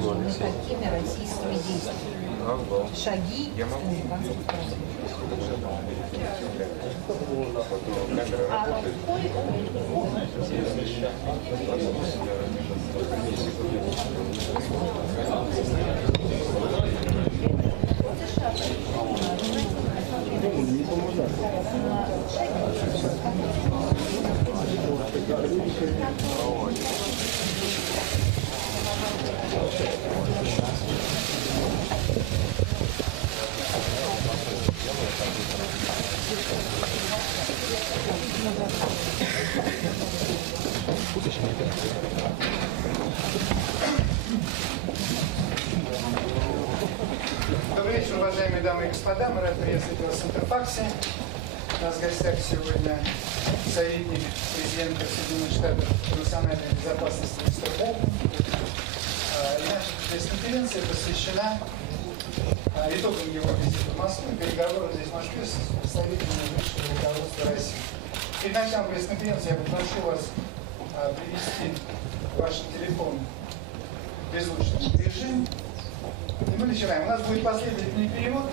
такими российскими действиями. Шаги американцев. Добрый вечер, уважаемые дамы и господа. Мы рады приветствовать вас в Интерфаксе. У нас в гостях сегодня советник президента Соединенных Штатов по национальной безопасности мистер Болтон. И наша пресс-конференция посвящена итогам его визита в Москву и переговорам здесь в Москве с представителями высшего руководства России. Перед началом пресс-конференции я попрошу вас привести ваш телефон в беззвучный режим. И мы начинаем. У нас будет последовательный перевод.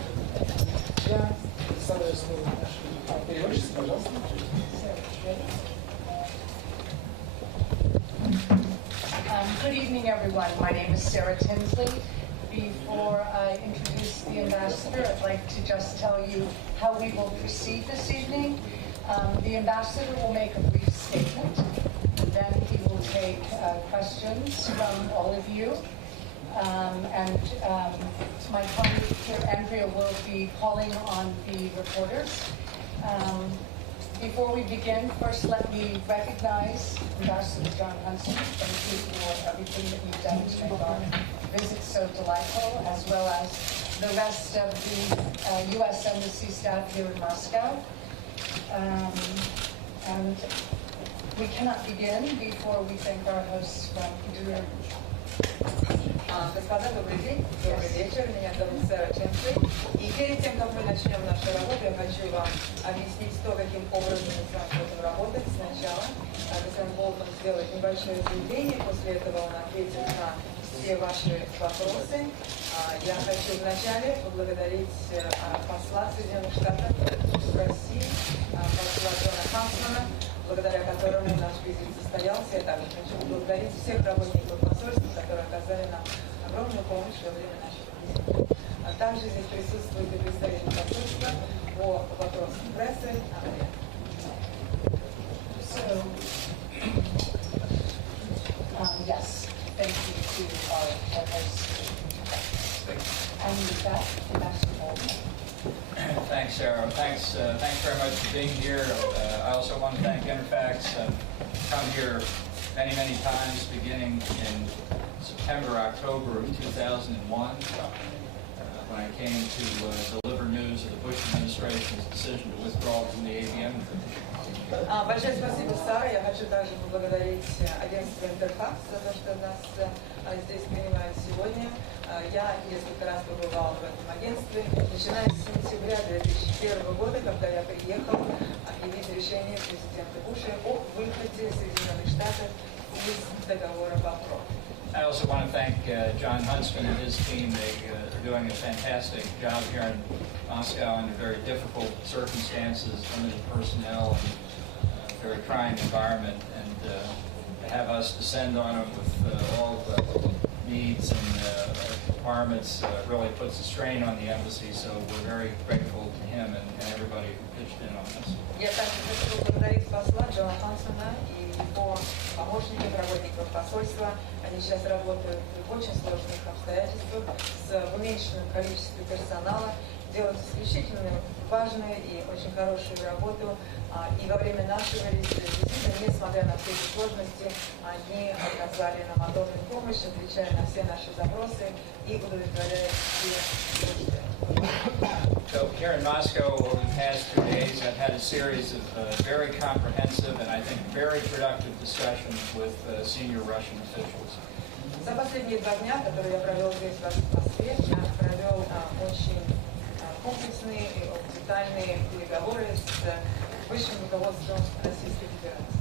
Я представляю слово нашей переводчице, пожалуйста. Good evening, everyone. My name is Sarah Tinsley. Before I introduce the ambassador, I'd like to just tell you how we will proceed this evening. The ambassador will make a brief statement, and then he will take questions from all of you. My colleague here, Andrea, will be calling on the reporters. Before we begin, first let me recognize Ambassador John Huntsman. Thank you for everything that you've done to make our visit so delightful, as well as the rest of the U.S. Embassy staff here in Moscow. And we cannot begin before we thank our hosts from New Господа, добрый день, добрый вечер. Меня зовут Сэра Ченсли. И перед тем, как мы начнем нашу работу, я хочу вам объяснить то, каким образом мы с вами будем работать сначала. Господин Болтон сделает небольшое заявление, после этого он ответит на все ваши вопросы. Я хочу вначале поблагодарить посла Соединенных Штатов в России, посла Джона Хансмана, благодаря которому наш визит состоялся. Я также хочу поблагодарить всех работников посольства, которые оказали нам огромную помощь во время нашего визита. А также здесь присутствует и представитель посольства по вопросам прессы. Yes, thank you to our hosts. And with that, Ambassador Bolton. Thanks, Sarah. Thanks very much for being here. I also want to thank Interfax. I've come here many, many times, beginning in September, October of 2001, when I came to deliver news of the Bush administration's decision to withdraw from the ABM. Большое спасибо, Сара. Я хочу также поблагодарить агентство Интерфакс за то, что нас здесь принимают сегодня. Я несколько раз побывала в этом агентстве, начиная с сентября 2001 года, когда я приехал объявить решение президента Буша о выходе Соединенных Штатов из договора по ПРО. I also want to thank John Huntsman and his team. They are doing a fantastic job here in Moscow under very difficult circumstances, limited personnel, and a very trying environment. And to have us descend on them with all the needs and requirements really puts a strain on the embassy. So we're very grateful to him and everybody who pitched in on this. Я также хочу поблагодарить посла Джона Хансона и его помощников, работников посольства. Они сейчас работают в очень сложных обстоятельствах с уменьшенным количеством персонала, делают исключительно важную и очень хорошую работу. И во время нашего визита, несмотря на все эти сложности, они оказали нам огромную помощь, отвечая на все наши запросы и удовлетворяя все нужды. So here in Moscow over the past 2 days, I've had a series of very comprehensive and I think very productive discussions with senior Russian officials. За последние 2 дня, которые я провел здесь в Москве, я провел очень комплексные и детальные переговоры с высшим руководством Российской Федерации.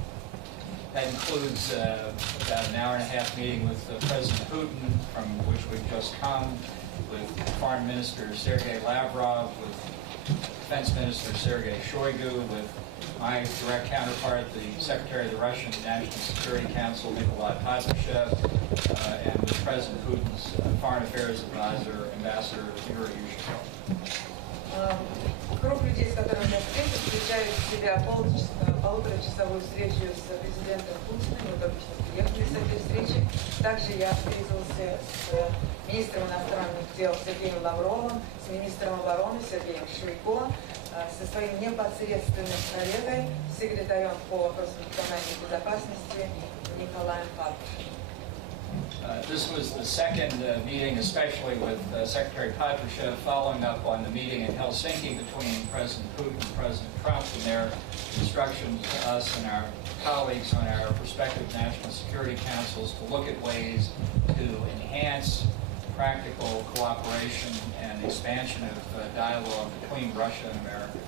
That includes about an hour and a half meeting with President Putin, from which we've just come, with Foreign Minister Sergei Lavrov, with Defense Minister Sergei Shoigu, with my direct counterpart, the Secretary of the Russian National Security Council, Nikolai Patrushev, and with President Putin's Foreign Affairs Advisor, Ambassador Yuri Yushchenko. Круг людей, с которыми я встречусь, включает в себя полуторачасовую встречу с президентом Путиным. Мы только что приехали с этой встречи. Также я встретился с министром иностранных дел Сергеем Лавровым, с министром обороны Сергеем Шойгу, со своим непосредственным коллегой, секретарем по вопросам национальной безопасности Николаем Патрушевым. This was the second meeting, especially with Secretary Patrushev, following up on the meeting in Helsinki between President Putin and President Trump and their instructions to us and our colleagues on our respective national security councils to look at ways to enhance practical cooperation and expansion of dialogue between Russia and America.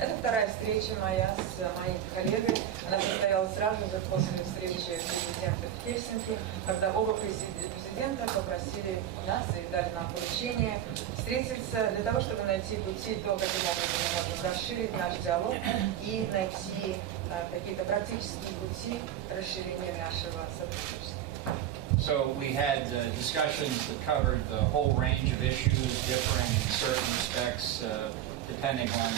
Это вторая встреча моя с моим коллегой. Она состоялась сразу же после встречи президента в Хельсинки, когда оба президента попросили нас и дали нам поручение встретиться для того, чтобы найти пути, то, каким образом мы можем расширить наш диалог и найти какие-то практические пути расширения нашего сотрудничества. So we had discussions that covered the whole range of issues, differing in certain respects, depending on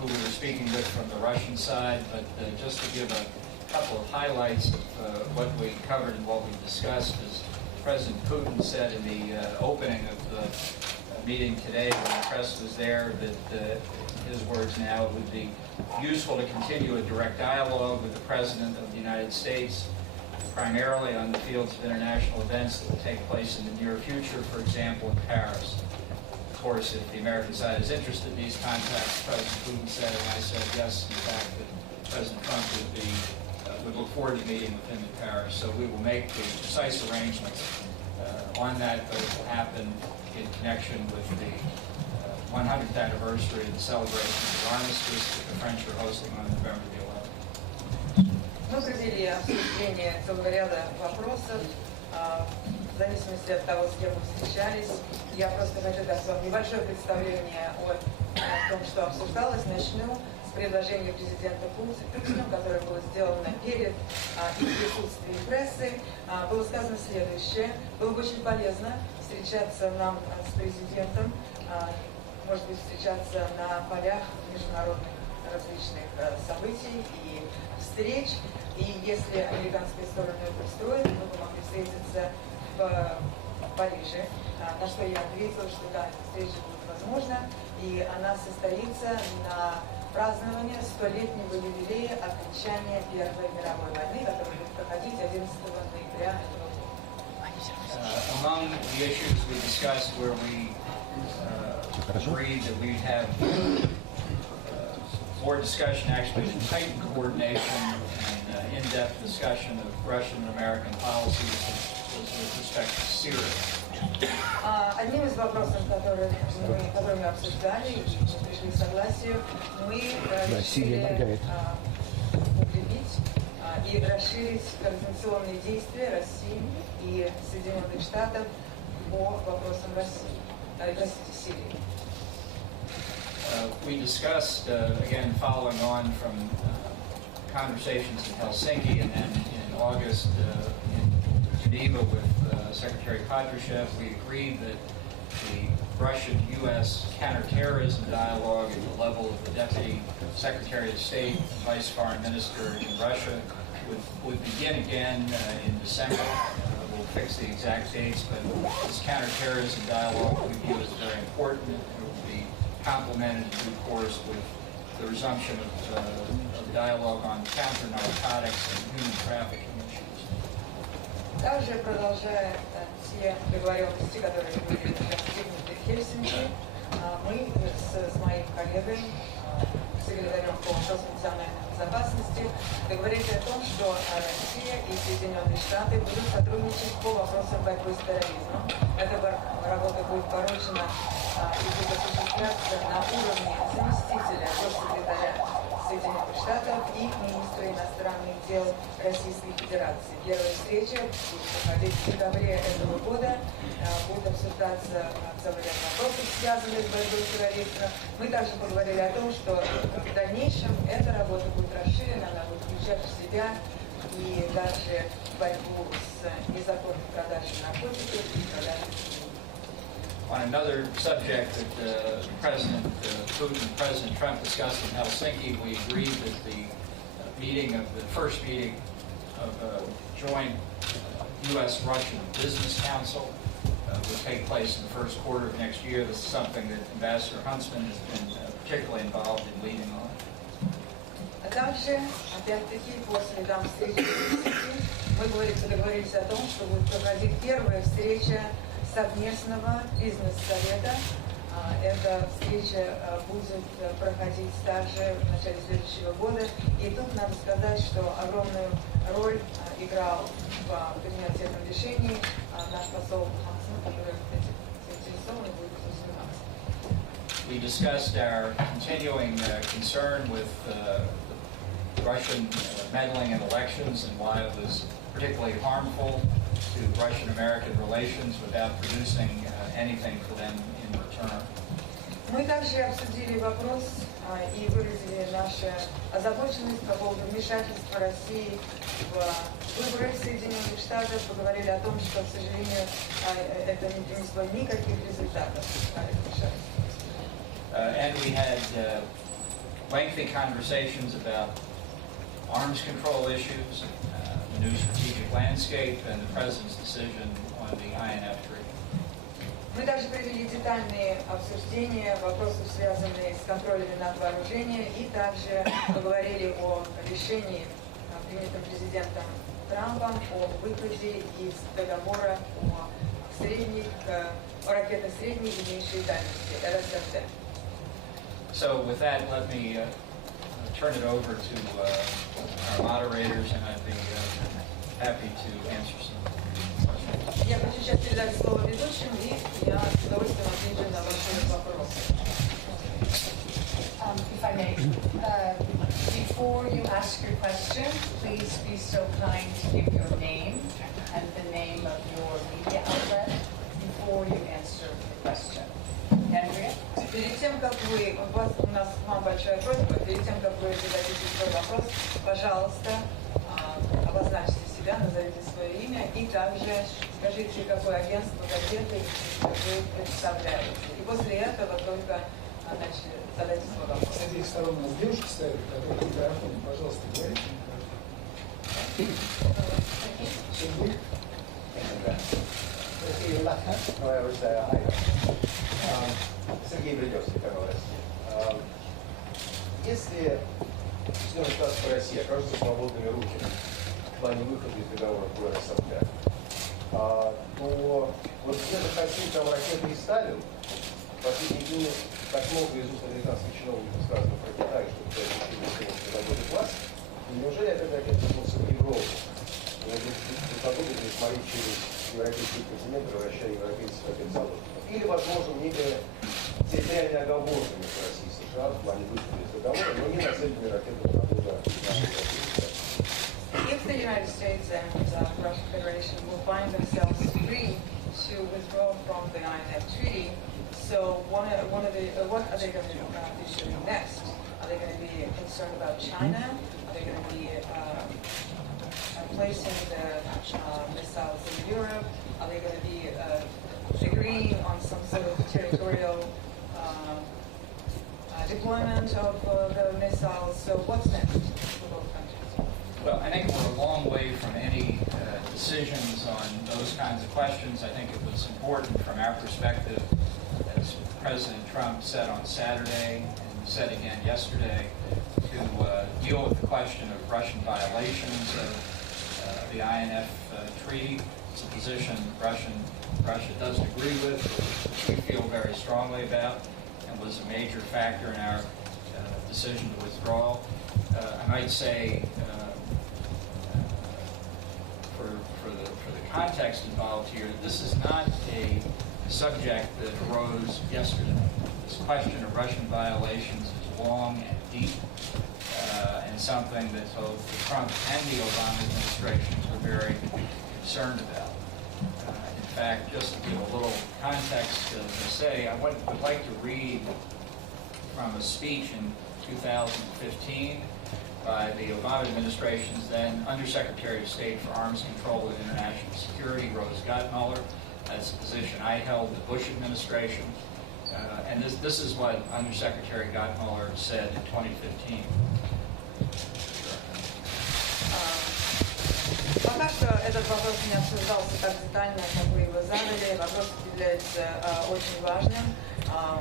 who we were speaking with from the Russian side, but just to give a couple of highlights of what we covered and what we discussed, as President Putin said in the opening of the meeting today when the press was there, that his words now, it would be useful to continue a direct dialogue with the President of the United States, primarily on the fields of international events that will take place in the near future, for example, in Paris. Of course, if the American side is interested in these contacts, President Putin said, and I said yes, in fact, that President Trump would look forward to meeting with him in Paris. So we will make the precise arrangements on that, but it will happen in connection with the 100th anniversary of the celebration of the armistice that the French are hosting on November the 11th. Мы провели обсуждение целого ряда вопросов. В зависимости от того, с кем мы встречались. Я просто хочу дать вам небольшое представление о том, что обсуждалось. Начну с предложения президента Путина, которое было сделано перед и в присутствии прессы. Было сказано следующее. Было бы очень полезно встречаться нам с президентом, может быть, встречаться на полях международных различных событий и встреч. И если американская сторона это устроит, мы бы могли встретиться в Париже, на что я ответила, что да, эта встреча будет возможна, и она состоится на праздновании 100-летнего юбилея окончания Первой мировой войны, которая будет проходить 11 ноября этого года. Among the issues we discussed where we agreed that we'd have more discussion, actually tightened coordination and in-depth discussion of Russian and American policies with respect to Syria. Одним из вопросов, которые мы обсуждали и пришли к согласию, мы решили укрепить и расширить координационные действия России и Соединенных Штатов по вопросам Сирии. We discussed, again, following on from conversations in Helsinki and then in August in Geneva with Secretary Patrushev, we agreed that the Russian-U.S. counterterrorism dialogue at the level of the Deputy Secretary of State, Vice Foreign Minister in Russia would begin again in December. We'll fix the exact dates, but this counterterrorism dialogue we view as very important. It will be complemented in due course with the resumption of dialogue on counter-narcotics and human trafficking issues. Также, продолжая те договоренности, которые были достигнуты в Хельсинки, мы с моим коллегой, секретарем по вопросам национальной безопасности, договорились о том, что Россия и Соединенные Штаты будут сотрудничать по вопросам борьбы с терроризмом. Эта работа будет поручена и будет осуществляться на уровне заместителя госсекретаря Соединенных Штатов и к министру иностранных дел Российской Федерации. Первая встреча будет проходить в декабре этого года. Будет обсуждаться целый ряд вопросов, связанных с борьбой с терроризмом. Мы также поговорили о том, что в дальнейшем эта работа будет расширена, она будет включать в себя и даже борьбу с незаконной продажей наркотиков и продажей. On another subject that President Putin and President Trump discussed in Helsinki, we agreed that the first meeting of a joint U.S.-Russian Business Council would take place in the first quarter of next year. This is something that Ambassador Huntsman has been particularly involved in leading on. А также, опять-таки, после там встречи мы договорились о том, что будет проходить первая встреча совместного бизнес-совета. Эта встреча будет проходить также в начале следующего года. И тут надо сказать, что огромную роль играл в принятии этого решения наш посол Хансен, который заинтересован и будет заниматься. We discussed our continuing concern with Russian meddling in elections and why it was particularly harmful to Russian-American relations without producing anything for them in return. Мы также обсудили вопрос и выразили нашу озабоченность по поводу вмешательства России в выборы Соединенных Штатов. Поговорили о том, что, к сожалению, это не принесло никаких результатов. And we had lengthy conversations about arms control issues, the new strategic landscape, and the President's decision on the INF Treaty. Мы также провели детальные обсуждения вопросов, связанных с контролем над вооружением, и также поговорили о решении, принятом президентом Трампом, о выходе из договора о ракетах средней и меньшей дальности, РСФД. So with that, let me turn it over to our moderators, and I'd be happy to answer some questions. Я хочу сейчас передать слово ведущим, и я с удовольствием отвечу на ваши вопросы. If I may, before you ask your question, please be so kind to give your name and the name of your media outlet before you answer the question. Andrea? Перед тем, как у нас к вам большая просьба, перед тем, как вы зададите свой вопрос, пожалуйста, обозначьте себя, назовите свое имя и также скажите, какое агентство газеты вы представляете. И после этого только задайте свой вопрос. С обеих сторон у нас девушки стоят, которые микрофон, пожалуйста, говорите. Моя русская Айна. Сергей Бредевский, канал Россия. Если Соединенные Штаты и Россия окажутся свободными руками в плане выхода из договора по РСФД, то вот где-то хотим там ракеты и Сталин, в последние дни так много из уст американских чиновников сказано про Китай, что Китай решил разработать власть, и неужели опять ракеты вернутся в Европу? Подобные смотреть через европейский континент, превращая европейцев опять в заложников. Или, возможно, некая территориальная оговорка между Россией и США в плане выхода из договора, но не нацеленными ракетами на туда. If the United States and the Russian Federation will find themselves free to withdraw from the INF Treaty, so what are they going to be doing next? Are they going to be concerned about China? Are they going to be placing the missiles in Europe? Are they going to be agreeing on some sort of territorial deployment of the missiles? So what's next for both countries? Well, I think we're a long way from any decisions on those kinds of questions. I think it was important from our perspective, as President Trump said on Saturday and said again yesterday, to deal with the question of Russian violations of the INF Treaty. It's a position Russia doesn't agree with, which we feel very strongly about, and was a major factor in our decision to withdraw. I might say, for the context involved here, this is not a subject that arose yesterday. This question of Russian violations is long and deep. something that both the Trump and the Obama administrations were very concerned about. In fact, just to give a little context to say, I would like to read from a speech in 2015 by the Obama administration's then Undersecretary of State for Arms Control and International Security, Rose Gottmuller. That's a position I held in the Bush administration. And this is what Undersecretary Gottmuller said in 2015. Пока что этот вопрос не обсуждался так детально, как вы его задали. Вопрос является очень важным.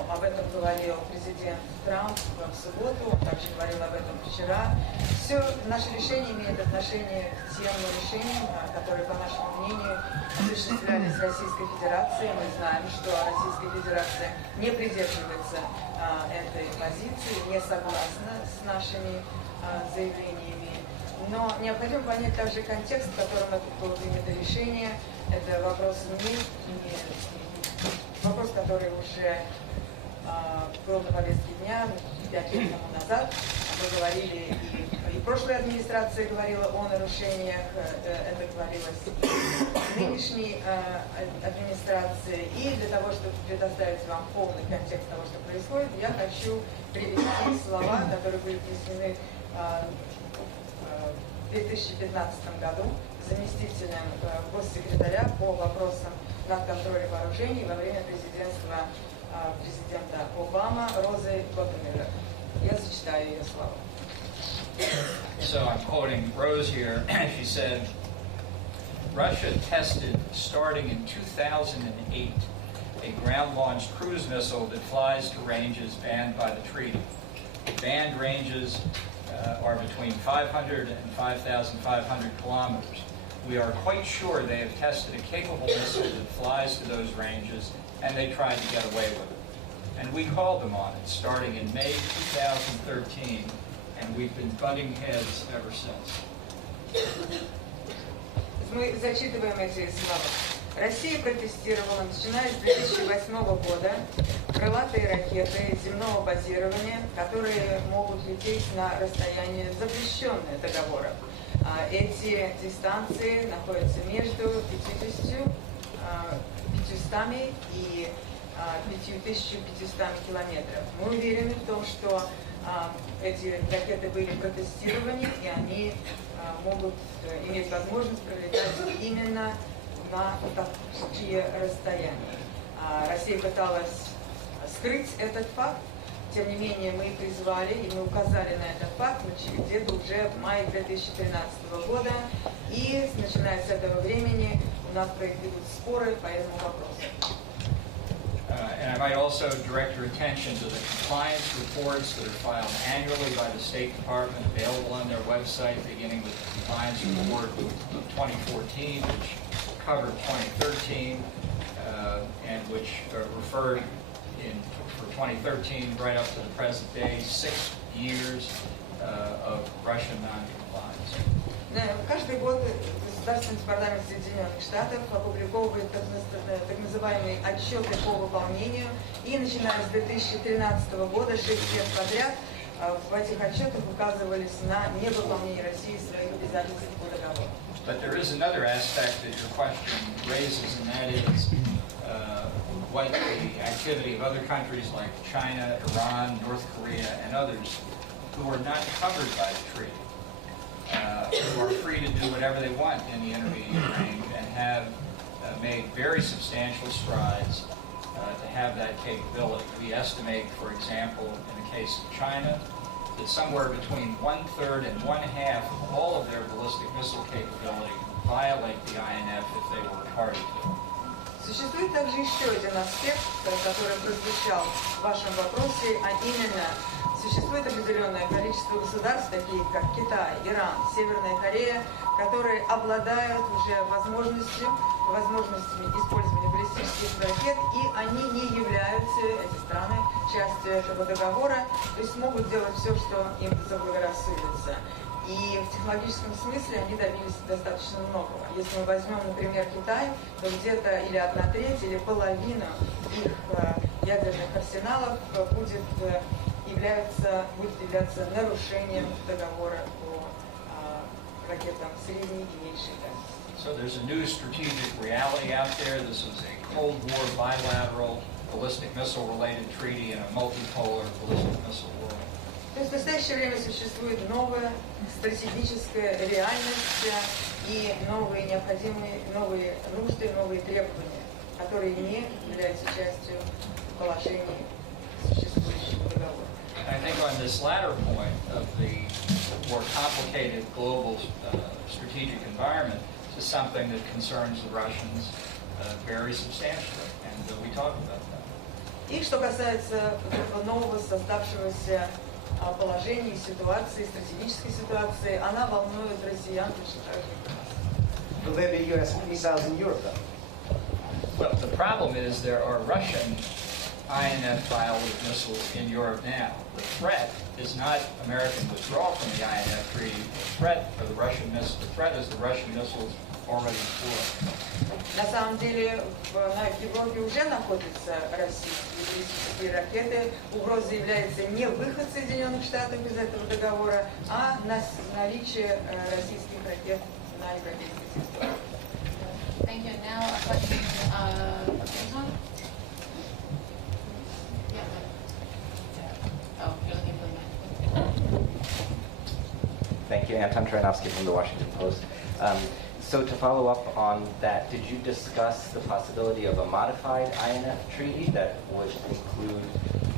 Об этом говорил президент Трамп в субботу, он также говорил об этом вчера. Все наши решения имеют отношение к тем решениям, которые, по нашему мнению, осуществлялись Российской Федерацией. Мы знаем, что Российская Федерация не придерживается этой позиции, не согласна с нашими заявлениями. Но необходимо понять также контекст, в котором это было принято решение. Это вопрос вопрос, который уже был на повестке дня 5 лет тому назад. Мы говорили, и прошлая администрация говорила о нарушениях, это говорилось в нынешней администрации. И для того, чтобы предоставить вам полный контекст того, что происходит, я хочу привести слова, которые были внесены в 2015 году заместителем госсекретаря по вопросам надконтроля вооружений во время президентства президента Обама Розы Готтенберг. Я зачитаю ее слова. So I'm quoting Rose here. She said, Russia tested, starting in 2008, a ground-launched cruise missile that flies to ranges banned by the treaty. Banned ranges are between 500 and 5,500 kilometers. We are quite sure they have tested a capable missile that flies to those ranges, and they tried to get away with it. And we called them on it, starting in May 2013, and we've been butting heads ever since. Мы зачитываем эти слова. Россия протестировала, начиная с 2008 года, крылатые ракеты земного базирования, которые могут лететь на расстояние, запрещенное договором. Эти дистанции находятся между 500 и 5500 километров. Мы уверены в том, что эти ракеты были протестированы, и они могут иметь возможность пролетать именно на такие расстояния. Россия пыталась скрыть этот факт, тем не менее мы призвали и мы указали на этот факт где-то уже в мае 2013 года, и начиная с этого времени у нас идут споры по этому вопросу. And I might also direct your attention to the compliance reports that are filed annually by the State Department, available on their website, beginning with the compliance report of 2014, which covered 2013, and which referred for 2013 right up to the present day, 6 years of Russian non-compliance. Каждый год Государственный департамент Соединенных Штатов опубликовывает так называемые отчеты по выполнению, и начиная с 2013 года 6 лет подряд в этих отчетах указывались на невыполнение России своих обязательств по договору. But there is another aspect that your question raises, and that is what the activity of other countries like China, Iran, North Korea, and others who are not covered by the treaty, who are free to do whatever they want in the intermediate range and have made very substantial strides to have that capability. We estimate, for example, in the case of China, that somewhere between 1/3 and 1/2 of all of their ballistic missile capability violate the INF if they were a party to it. Существует также еще один аспект, который прозвучал в вашем вопросе, а именно существует определенное количество государств, такие как Китай, Иран, Северная Корея, которые обладают уже возможностями использования баллистических ракет, и они не являются, эти страны, частью этого договора, то есть могут делать все, что им заблагорассудится. И в технологическом смысле они добились достаточно многого. Если мы возьмем, например, Китай, то где-то или 1/3, или половина их ядерных арсеналов будет будет являться нарушением договора по ракетам средней и меньшей дальности. So there's a new strategic reality out there. This is a Cold War bilateral ballistic missile related treaty in a multipolar ballistic missile world. То есть в настоящее время существует новая стратегическая реальность и новые необходимые, новые нужды, новые требования, которые не являются частью положений существующего договора. And I think on this latter point of the more complicated global strategic environment, this is something that concerns the Russians very substantially, and we talk about that. И что касается нового создавшегося положения, ситуации, стратегической ситуации, она волнует россиян точно так же, как нас. Will there be US missiles in Europe then? Well, the problem is there are Russian INF Violent missiles in Europe now. The threat is not American withdrawal from the INF treaty. The threat is the Russian missiles already deployed. На самом деле в Европе уже находятся российские баллистические ракеты. Угрозой является не выход Соединенных Штатов из этого договора, а наличие российских ракет на европейской территории. Thank you. Now a question, Anton? Yeah. Oh, you're looking for the mic. Thank you, Anton Taranovsky from the Washington Post. So to follow up on that, did you discuss the possibility of a modified INF treaty that would include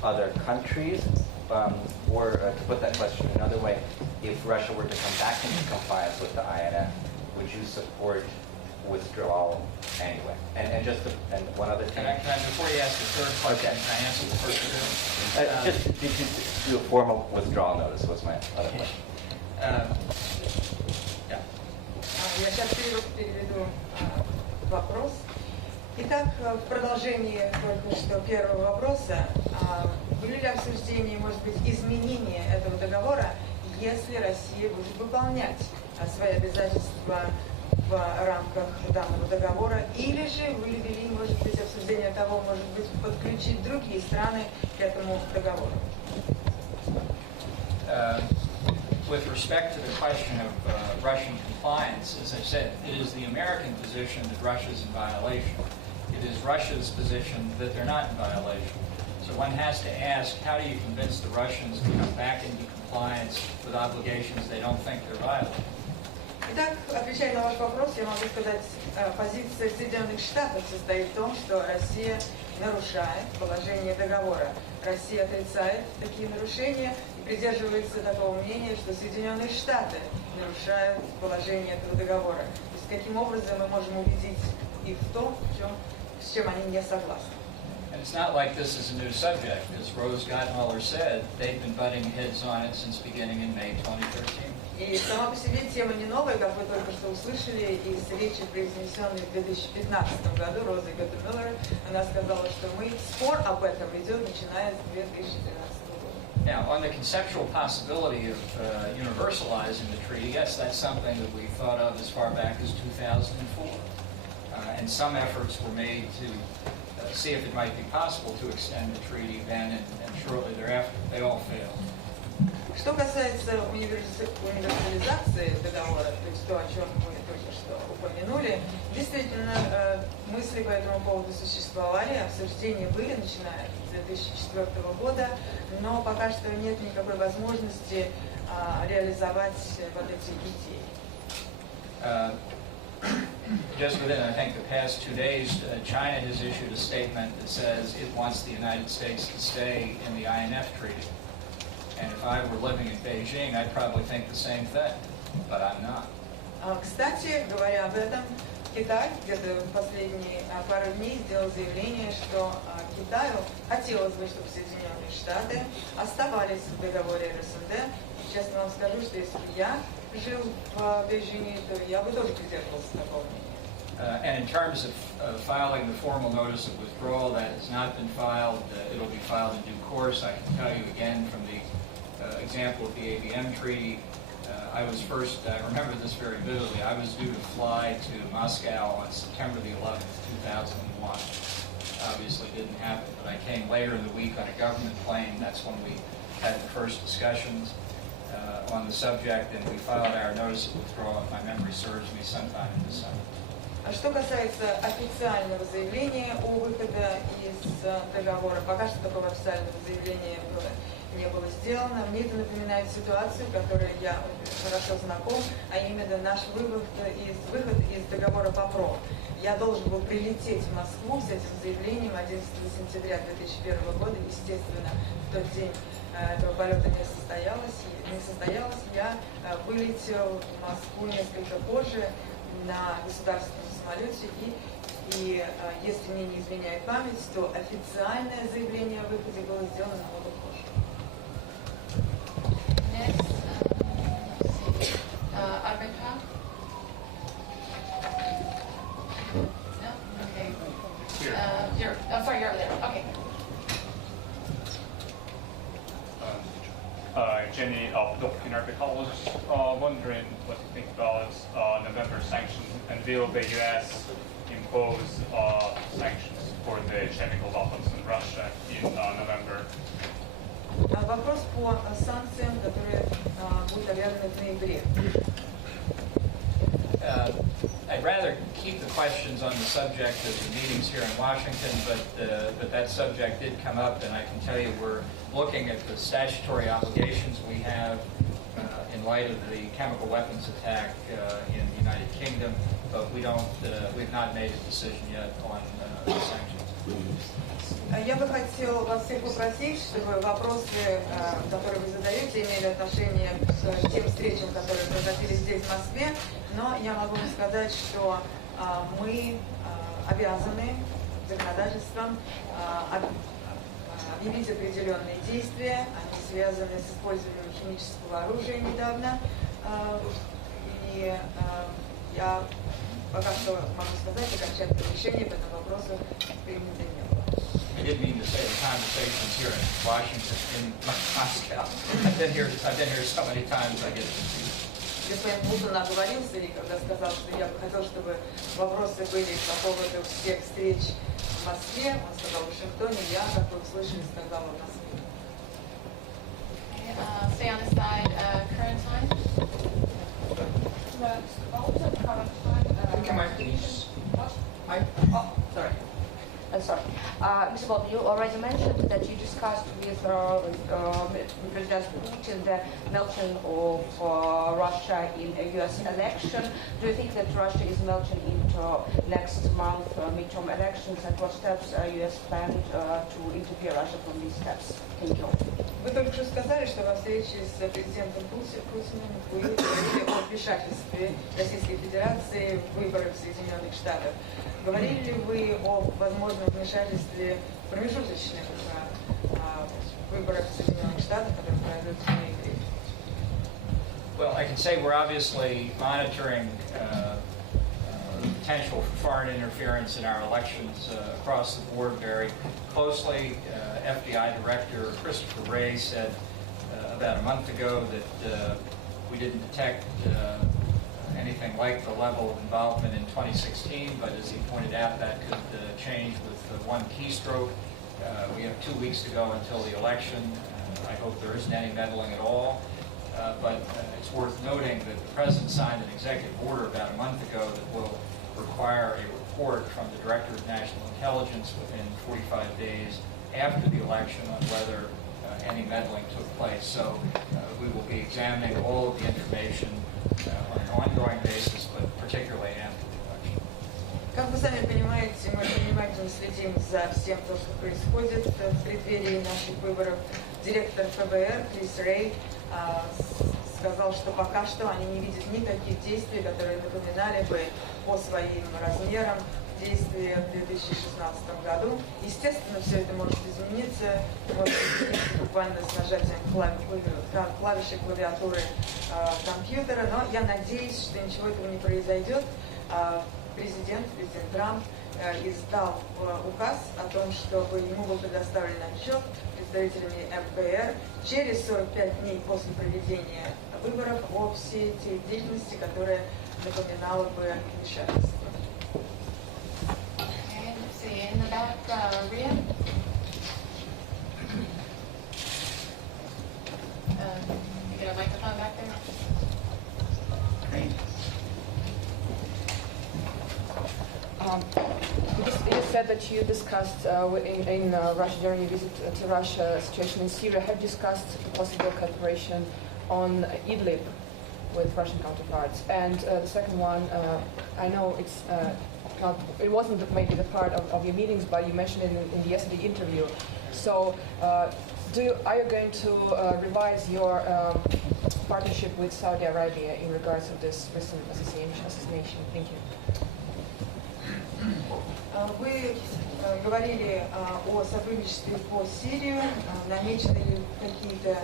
other countries? Or to put that question another way, if Russia were to come back into compliance with the INF, would you support withdrawal anyway? And one other thing. Can I, before you ask the third question, Okay. can I answer the first two? Just did you do a formal withdrawal notice was my other question. Yeah. Я сейчас переведу вопрос. Итак, в продолжении только что первого вопроса, были ли обсуждения, может быть, изменения этого договора, если Россия будет выполнять свои обязательства в рамках данного договора, или же вы вели, может быть, обсуждение того, может быть, подключить другие страны к этому договору? With respect to the question of Russian compliance, as I said, it is the American position that Russia is in violation. It is Russia's position that they're not in violation. So one has to ask, how do you convince the Russians to come back into compliance with obligations they don't think they're violating? Итак, отвечая на ваш вопрос, я могу сказать, позиция Соединенных Штатов состоит в том, что Россия нарушает положение договора. Россия отрицает такие нарушения и придерживается такого мнения, что Соединенные Штаты нарушают положение этого договора. То есть, каким образом мы можем убедить их в том, с чем они не согласны. And it's not like this is a new subject. As Rose Gottmuller said, they've been butting heads on it since beginning in May 2013. И сама по себе тема не новая, как вы только что услышали из речи, произнесенной в 2015 году Розой Готтмюллер. Она сказала, что спор об этом идет, начиная с 2013 года. Now, on the conceptual possibility of universalizing the treaty, yes, that's something that we thought of as far back as 2004. And some efforts were made to see if it might be possible to extend the treaty then, and shortly thereafter, they all failed. Что касается универсализации договора, то есть то, о чем мы только что упомянули, действительно, мысли по этому поводу существовали, обсуждения были, начиная с 2004 года, но пока что нет никакой возможности реализовать вот эти идеи. Just within, I think, the past 2 days, China has issued a statement that says it wants the United States to stay in the INF treaty. And if I were living in Beijing, I'd probably think the same thing, but I'm not. Кстати, говоря об этом, Китай где-то в последние пару дней сделал заявление, что Китаю хотелось бы, чтобы Соединенные Штаты оставались в договоре РСМД. И честно вам скажу, что если бы я жил в Бейжине, то я бы тоже придерживался такого мнения. And in terms of filing the formal notice of withdrawal, that has not been filed. It'll be filed in due course. I can tell you again from the example of the ABM treaty, I remember this very vividly, I was due to fly to Moscow on September the 11th, 2001. Obviously didn't happen, but I came later in the week on a government plane. That's when we had the first discussions on the subject, and we filed our notice of withdrawal, if my memory serves me, sometime in December. Что касается официального заявления о выходе из договора, пока что такого официального заявления не было сделано. Мне это напоминает ситуацию, которой я хорошо знаком, а именно наш выход из договора по ПРО. Я должен был прилететь в Москву с этим заявлением 11 сентября 2001 года. Естественно, в тот день этого полета не состоялось. Я вылетел в Москву несколько позже на государственном самолете, и если мне не изменяет память, то официальное заявление о выходе было сделано намного позже. Next, let's see. Arbitra? No? Okay. Sorry, you're over there. Okay. Jenny of Bolton Archaeologist, wondering what you think about November sanctions, and will the U.S. impose sanctions for the chemical weapons in Russia in November? Вопрос по санкциям, которые будут объявлены в ноябре. I'd rather keep the questions on the subject of the meetings here in Washington, but that subject did come up, and I can tell you we're looking at the statutory obligations we have in light of the chemical weapons attack in the United Kingdom, but we've not made a decision yet on sanctions. Я бы хотела вас всех попросить, чтобы вопросы, которые вы задаете, имели отношение к тем встречам, которые проходили здесь, в Москве, но я могу вам сказать, что мы обязаны законодательством объявить определенные действия, они связаны с использованием химического оружия недавно, и я пока что могу сказать, окончательное решение по этому вопросу принято не было. I didn't mean to say the conversations here in Washington, in Moscow. I've been here so many times I get confused. Господин Болтон оговорился, и когда сказал, что я бы хотел, чтобы вопросы были по поводу всех встреч в Москве, он сказал в Вашингтоне, я, как вы услышали, сказала в Москве. Okay, stay on the side. Current time? Sorry. Sorry. Mr. Bolton, you already mentioned that you discussed with President Putin the melting of Russia in a U.S. election. Do you think that Russia is melting into next month midterm elections, and what steps U.S. planned to interfere Russia from these steps? Thank you. Вы только что сказали, что во встрече с президентом Путиным вы говорили о вмешательстве Российской Федерации в выборы в Соединенных Штатах. Говорили ли вы о возможном вмешательстве промежуточных выборах в Соединенных Штатах, которые пройдут в ноябре? Well, I can say we're obviously monitoring potential for foreign interference in our elections across the board very closely. FBI Director Christopher Wray said about a month ago that we didn't detect anything like the level of involvement in 2016, but as he pointed out, that could change with one keystroke. We have 2 weeks to go until the election. I hope there isn't any meddling at all. But it's worth noting that the President signed an executive order about a month ago that will require a report from the Director of National Intelligence within 45 days after the election on whether any meddling took place. So we will be examining all of the information on an ongoing basis, but particularly after the election. Как вы сами понимаете, мы внимательно следим за всем, что происходит в преддверии наших выборов. Директор ФБР Крис Рэй сказал, что пока что они не видят никаких действий, которые напоминали бы по своим размерам действия в 2016 году. Естественно, все это может измениться, может измениться буквально с нажатием клавиши клавиатуры компьютера, но я надеюсь, что ничего этого не произойдет. Президент Трамп издал указ о том, чтобы ему был предоставлен отчет представителями ФБР через 45 дней после проведения выборов о всей этой деятельности, которая напоминала бы вмешательство. Okay, let's see. In the back, Ria? You said that you discussed in Russia during your visit to Russia, situation in Syria. Have you discussed the possible cooperation on Idlib with Russian counterparts? And the second one, I know it wasn't maybe the part of your meetings, but you mentioned it in the yesterday interview. So, are you going to revise your partnership with Saudi Arabia in regards of this recent assassination? Thank you. Вы говорили о сотрудничестве по Сирии, намечены ли какие-то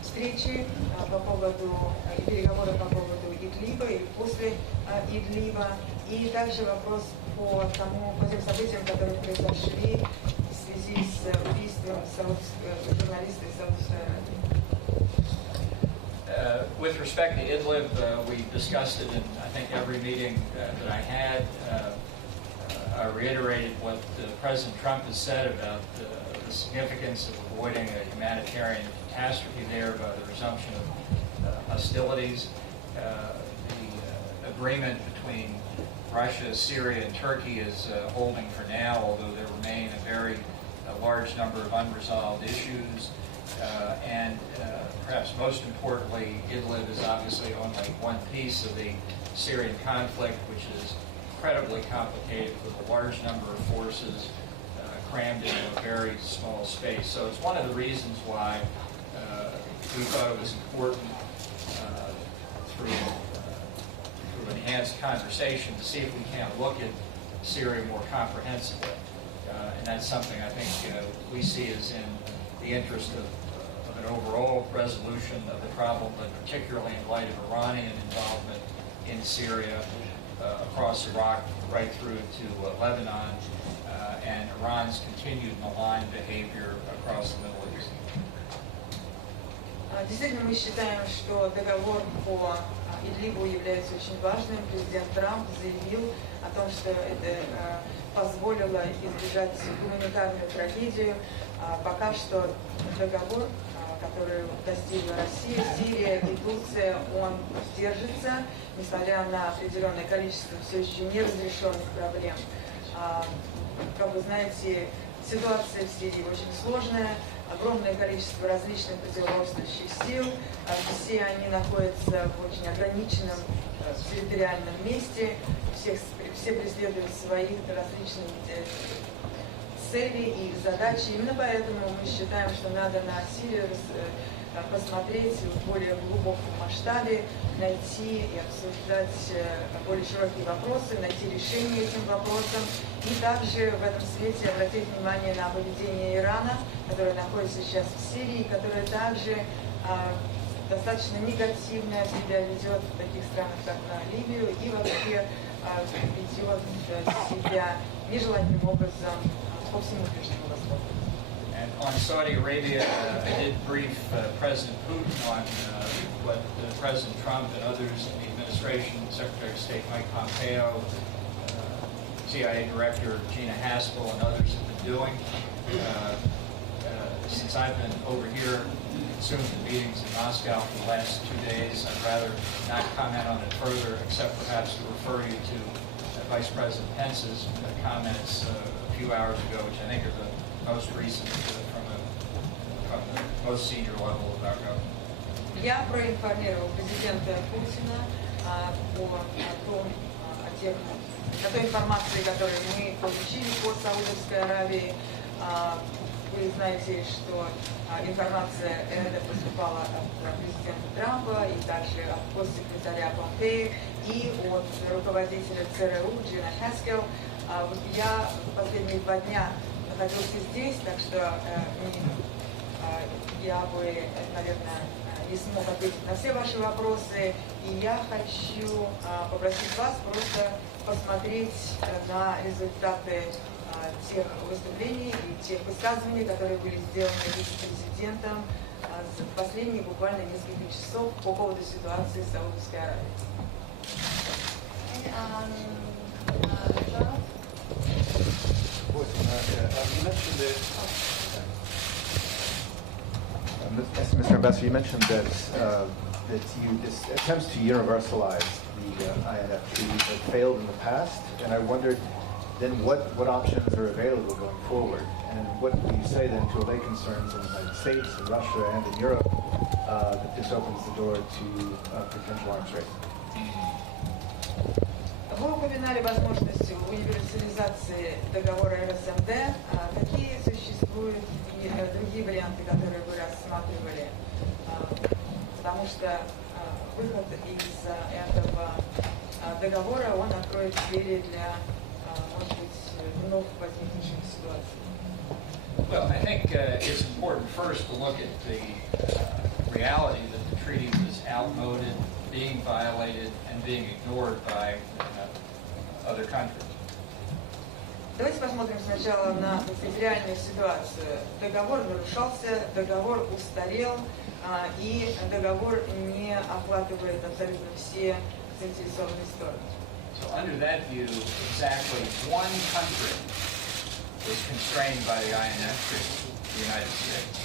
встречи по поводу и переговоры по поводу Идлиба и после Идлиба, и также вопрос по тем событиям, которые произошли в связи с убийством журналиста из Саудовской Аравии. With respect to Idlib, we discussed it in, I think, every meeting that I had. I reiterated what President Trump has said about the significance of avoiding a humanitarian catastrophe there by the resumption of hostilities. The agreement between Russia, Syria, and Turkey is holding for now, although there remain a very large number of unresolved issues. And perhaps most importantly, Idlib is obviously only one piece of the Syrian conflict, which is incredibly complicated with a large number of forces crammed into a very small space. So it's one of the reasons why we thought it was important through enhanced conversation to see if we can look at Syria more comprehensively. And that's something I think we see as in the interest of an overall resolution of the problem, but particularly in light of Iranian involvement in Syria, across Iraq, right through to Lebanon, and Iran's continued malign behavior across the Middle East. Действительно, мы считаем, что договор по Идлибу является очень важным. Президент Трамп заявил о том, что это позволило избежать гуманитарную трагедию. Пока что договор, который достигла Россия, Сирия и Турция, он держится, несмотря на определенное количество все еще неразрешенных проблем. Как вы знаете, ситуация в Сирии очень сложная, огромное количество различных противоборствующих сил, все они находятся в очень ограниченном территориальном месте, все преследуют свои различные цели и задачи. Именно поэтому мы считаем, что надо на Сирию посмотреть в более глубоком масштабе, найти и обсуждать более широкие вопросы, найти решение этим вопросам. И также в этом свете обратить внимание на поведение Ирана, которое находится сейчас в Сирии, которое также достаточно негативно себя ведет в таких странах, как Ливию, и вообще ведет себя нежелательным образом по всему Ближнему Востоку. And on Saudi Arabia, I did brief President Putin on what President Trump and others in the administration, Secretary of State Mike Pompeo, CIA Director Gina Haspel, and others have been doing. Since I've been over here consumed in meetings in Moscow for the last 2 days, I'd rather not comment on it further, except perhaps to refer you to Vice President Pence's comments a few hours ago, which I think are the most recent from the most senior level of our government. Я проинформировал президента Путина о той информации, которую мы получили по Саудовской Аравии. Вы знаете, что информация эта поступала от президента Трампа и также от госсекретаря Помпео и от руководителя ЦРУ Джина Хаскел. Я последние 2 дня находился здесь, так что я бы, наверное, не смог ответить на все ваши вопросы. И я хочу попросить вас просто посмотреть на результаты тех выступлений и тех высказываний, которые были сделаны вице-президентом за последние буквально несколько часов по поводу ситуации в Саудовской Аравии. Mr. Ambassador, you mentioned that this attempts to universalize the INF treaties have failed in the past, and I wondered then what options are available going forward, and what do you say then to allay concerns in the United States, in Russia, and in Europe that this opens the door to potential arms race? Вы упоминали возможность универсализации договора РСМД. Какие существуют и другие варианты, которые вы рассматривали? Потому что выход из этого договора, он откроет двери для, может быть, вновь возникнувших ситуаций. Well, I think it's important first to look at the reality that the treaty was outmoded, being violated, and being ignored by other countries. Давайте посмотрим сначала на реальную ситуацию. Договор нарушался, договор устарел, и договор не охватывает абсолютно все заинтересованные стороны. So under that view, exactly one country was constrained by the INF Treaty, the United States.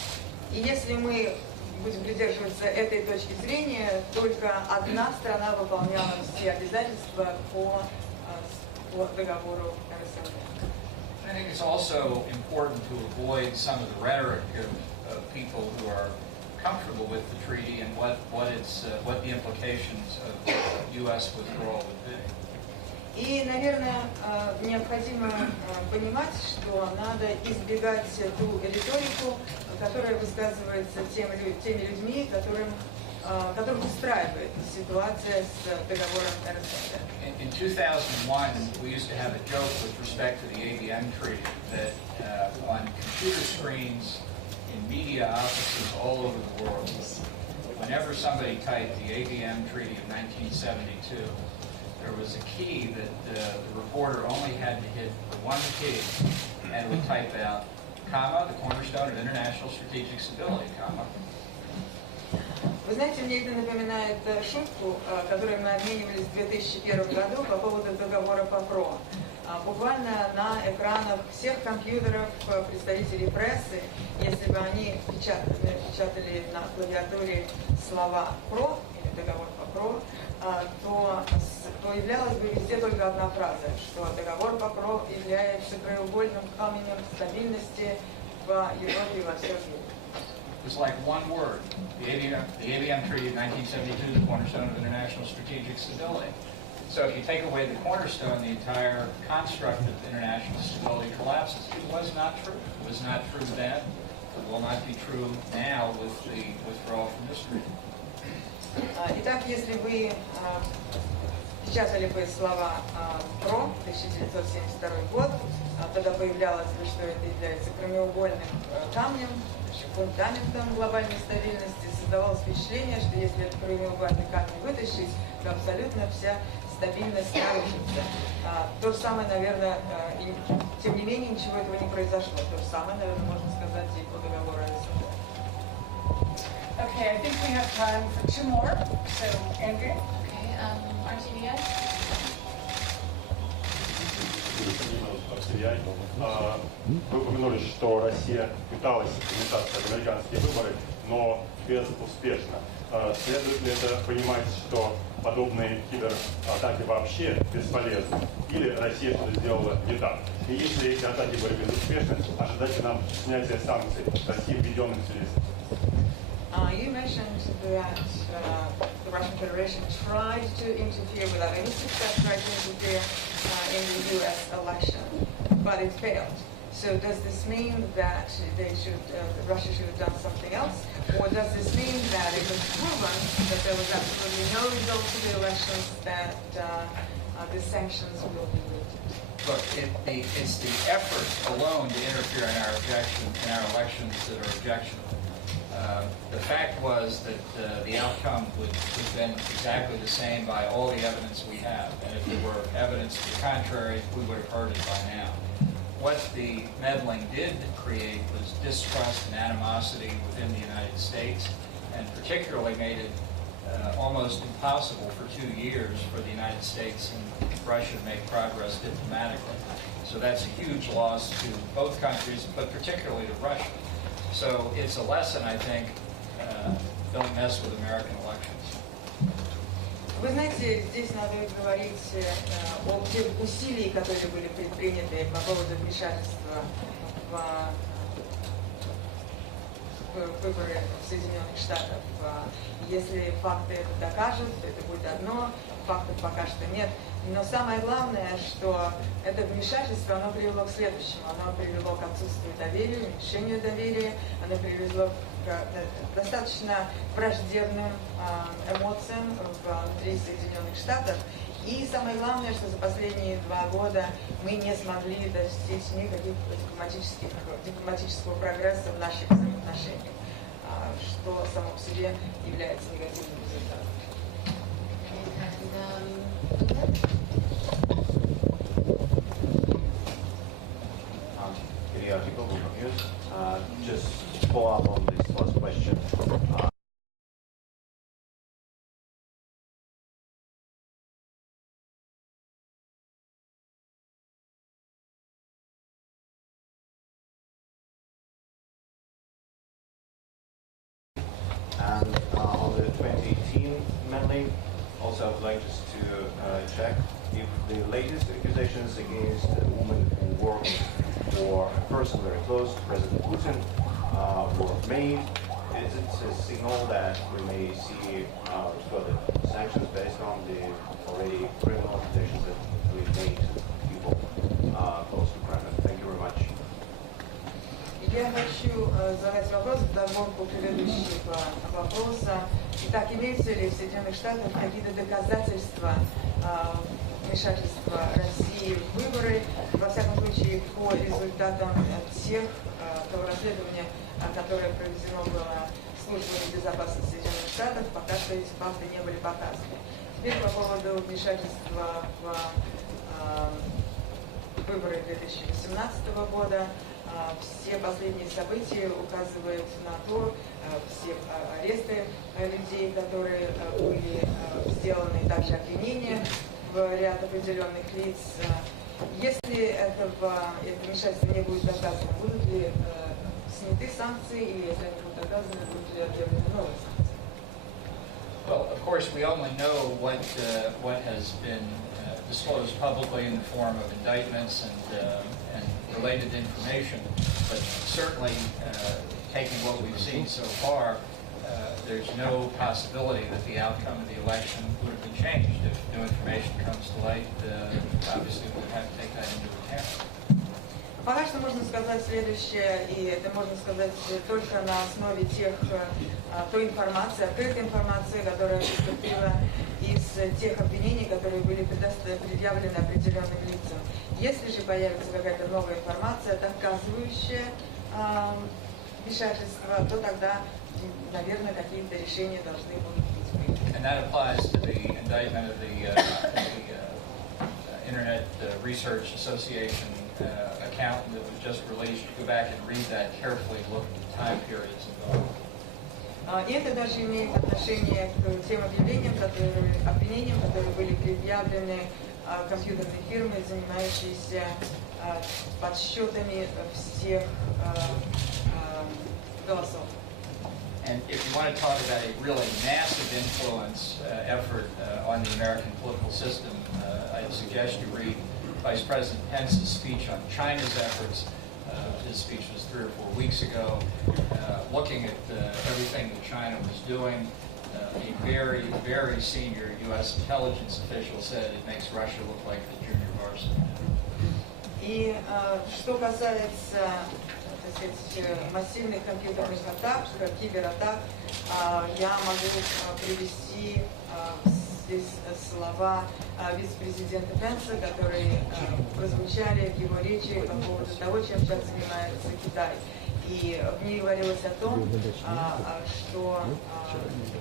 И если мы будем придерживаться этой точки зрения, только одна страна выполняла все обязательства по договору РСМД. I think it's also important to avoid some of the rhetoric of people who are comfortable with the treaty and what the implications of U.S. withdrawal would be. И, наверное, необходимо понимать, что надо избегать ту риторику, которая высказывается теми людьми, которых устраивает ситуация с договором РСМД. In 2001, we used to have a joke with respect to the ABM treaty that on computer screens in media offices all over the world, whenever somebody typed the ABM treaty of 1972, there was a key that the reporter only had to hit the one key and it would type out, comma, the cornerstone of international strategic stability, comma. Вы знаете, мне это напоминает шутку, которой мы обменивались в 2001 году по поводу договора по ПРО. Буквально на экранах всех компьютеров представителей прессы, если бы они печатали на клавиатуре слова «ПРО» или «договор по ПРО», то появлялась бы везде только одна фраза, что договор по ПРО является краеугольным камнем стабильности в Европе и во всем мире. It was like one word, the ABM Treaty of 1972, the cornerstone of international strategic stability. So if you take away the cornerstone, the entire construct of international stability collapses. It was not true. It was not true then. It will not be true now with the withdrawal from this treaty. Итак, если вы печатали бы слова «ПРО» 1972 год, тогда появлялось бы, что это является краеугольным камнем, фундаментом глобальной стабильности. Создавалось впечатление, что если этот краеугольный камень вытащить, то абсолютно вся стабильность нарушится. То же самое, наверное, и, тем не менее, ничего этого не произошло. То же самое, наверное, можно сказать и по договору РСМД. Okay, I think we have time for two more. So, Andrea? Okay, RTVS? Вы упомянули, что Россия пыталась вмешаться в американские выборы, но безуспешно. Следует ли это понимать, что подобные кибератаки вообще бесполезны? Или Россия что-то сделала не так? И если эти атаки были безуспешны, ожидайте нам снятия санкций России, введенных в связи с этим? You mentioned that the Russian Federation tried to interfere without any success, tried to interfere in the U.S. election, but it failed. So does this mean that Russia should have done something else? Or does this mean that it was proven that there was absolutely no result to the elections, that the sanctions will be lifted? Look, it's the effort alone to interfere in our elections that are objectionable. The fact was that the outcome would have been exactly the same by all the evidence we have. And if there were evidence to the contrary, we would have heard it by now. What the meddling did create was distrust and animosity within the United States, and particularly made it almost impossible for 2 years for the United States and Russia to make progress diplomatically. So that's a huge loss to both countries, but particularly to Russia. So it's a lesson, I think, don't mess with American elections. Вы знаете, здесь надо говорить о тех усилиях, которые были предприняты по поводу вмешательства в выборы Соединенных Штатов. Если факты это докажут, это будет одно, фактов пока что нет. Но самое главное, что это вмешательство, оно привело к следующему. Оно привело к отсутствию доверия, уменьшению доверия, оно привело к достаточно враждебным эмоциям внутри Соединенных Штатов. И самое главное, что за последние 2 года мы не смогли достичь никаких дипломатического прогресса в наших взаимоотношениях, что само по себе является негативным результатом. Just follow up on this last question. And on the 2018 mainly, also I would like just to check if the latest accusations against a woman who worked for a person very close to President Putin were made. Is it a signal that we may see further sanctions based on the already criminal accusations that we've made to people close to Kremlin? Thank you very much. Я хочу задать вопрос в догонку предыдущего вопроса. Итак, имеются ли в Соединенных Штатах какие-то доказательства вмешательства России в выборы, во всяком случае, по результатам того расследования, которое проведено было службой безопасности Соединенных Штатов, пока что эти факты не были показаны. Теперь по поводу вмешательства в выборы 2018 года. Все последние события указывают на то, все аресты людей, которые были сделаны, также обвинения в ряд определенных лиц. Если это вмешательство не будет доказано, будут ли сняты санкции, или если они будут доказаны, будут ли объявлены новые санкции? Well, of course, we only know what has been disclosed publicly in the form of indictments and related information, but certainly taking what we've seen so far, there's no possibility that the outcome of the election would have been changed. If new information comes to light, obviously we'll have to take that into account. Пока что можно сказать следующее, и это можно сказать только на основе той информации, открытой информации, которая поступила из тех обвинений, которые были предъявлены определенным лицам. Если же появится какая-то новая информация, доказывающая вмешательство, то тогда, наверное, какие-то решения должны будут быть приняты. And that applies to the indictment of the Internet Research Association account that was just released. Go back and read that carefully, look at the time periods involved. И это даже имеет отношение к тем обвинениям, которые были предъявлены компьютерной фирмой, занимающейся подсчетами всех голосов. And if you want to talk about a really massive influence effort on the American political system, I'd suggest you read Vice President Pence's speech on China's efforts. His speech was 3 or 4 weeks ago, looking at everything that China was doing. A very, very senior U.S. intelligence official said it makes Russia look like the junior varsity. И что касается, так сказать, массивных компьютерных атак, кибератак, я могу привести здесь слова вице-президента Пенса, которые прозвучали в его речи по поводу того, чем сейчас занимается Китай. И в ней говорилось о том, что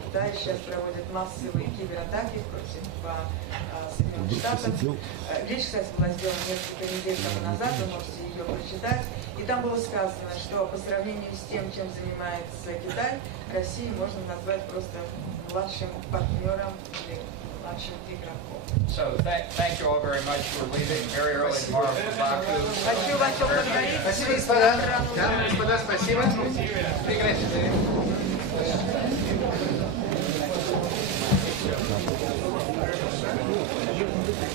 Китай сейчас проводит массовые кибератаки против Соединенных Штатов. Речь, кстати, была сделана несколько недель тому назад, вы можете ее прочитать. И там было сказано, что по сравнению с тем, чем занимается Китай, Россию можно назвать просто младшим партнером или младшим игроком. So thank you all very much. We're leaving very early tomorrow for Baku. Хочу вас поблагодарить. Спасибо, господа. Да, господа, спасибо. Прекратите.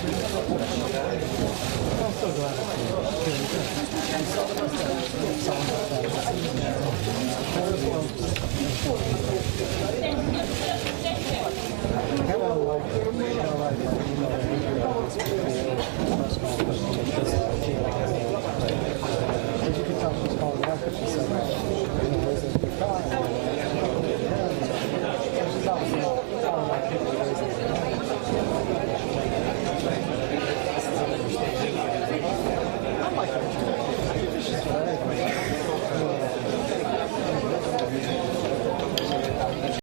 Спасибо.